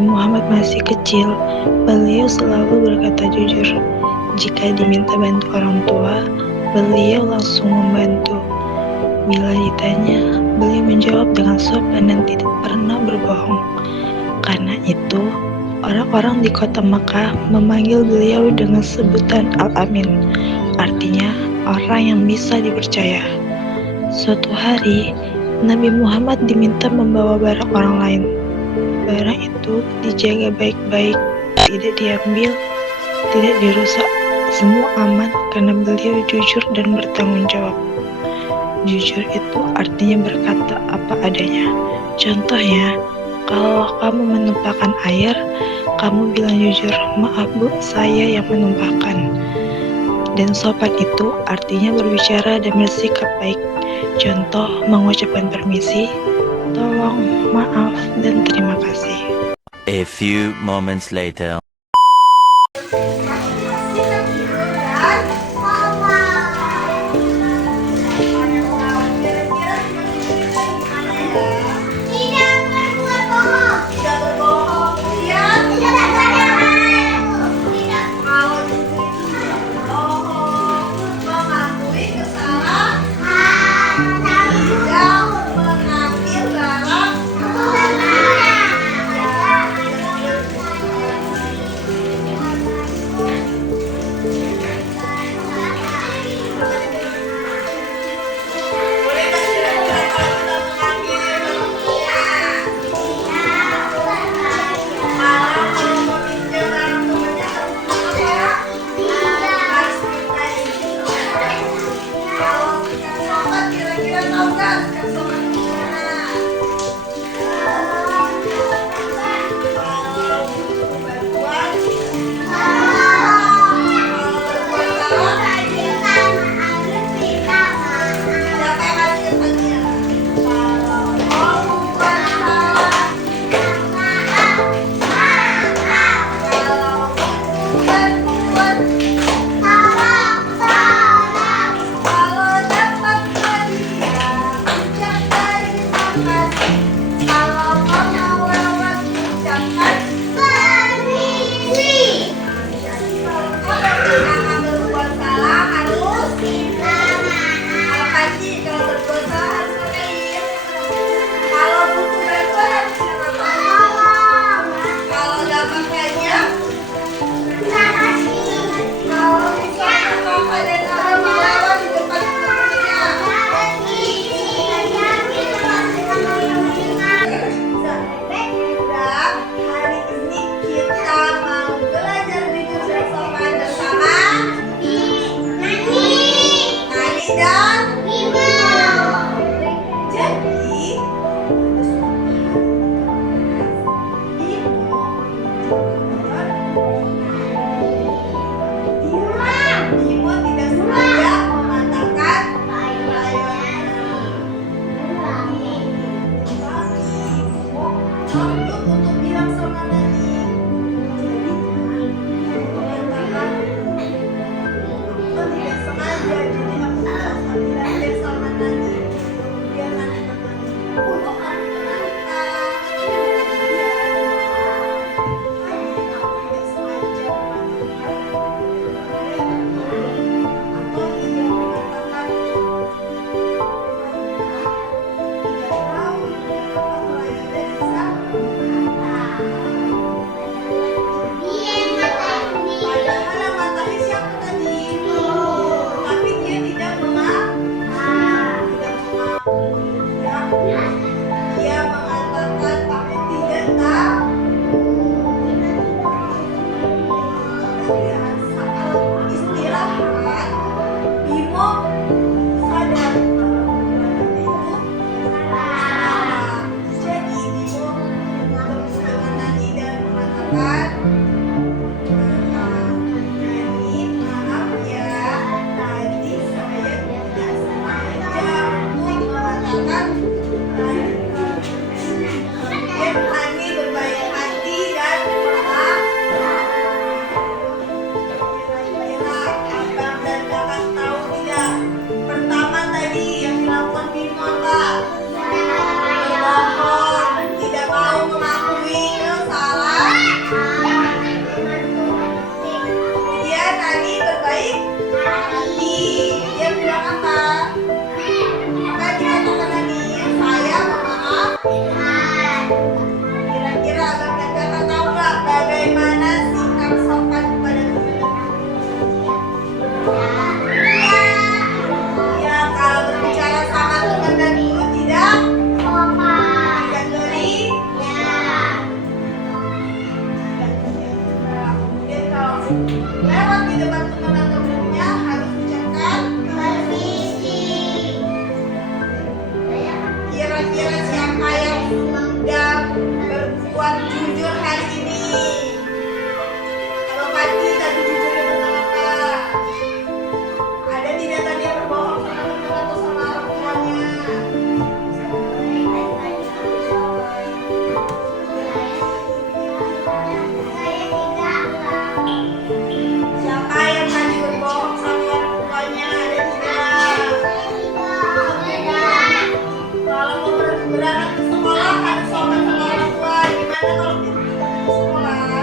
Nabi Muhammad masih kecil, beliau selalu berkata jujur. Jika diminta bantu orang tua, beliau langsung membantu. Bila ditanya, beliau menjawab dengan sopan dan tidak pernah berbohong. Karena itu, orang-orang di kota Makkah memanggil beliau dengan sebutan Al-Amin, artinya orang yang bisa dipercaya. Suatu hari, Nabi Muhammad diminta membawa barang orang lain. Barang itu dijaga baik-baik, tidak diambil, tidak dirusak. Semua aman karena beliau jujur dan bertanggung jawab. Jujur itu artinya berkata apa adanya. Contohnya, kalau kamu menumpahkan air, kamu bilang jujur, maaf bu, saya yang menumpahkan. Dan sopan itu artinya berbicara dan bersikap baik. Contoh, mengucapkan permisi, tolong, maaf, dan terima kasih. A few moments later. lewat di depan teman-temannya harus ucapkan permisi. Kira-kira siapa yang sudah berbuat jujur hari ini? Kalau Pati tadi jujurnya tentang apa? Ada tidak tadi yang berbohong sama teman atau sama orang tuanya? Siapa yang tadi berbohong sama orang tuanya? Ada tidak? Kalau mau berangkat ke sekolah harus sopan sama orang tua. Gimana kalau kita ke sekolah?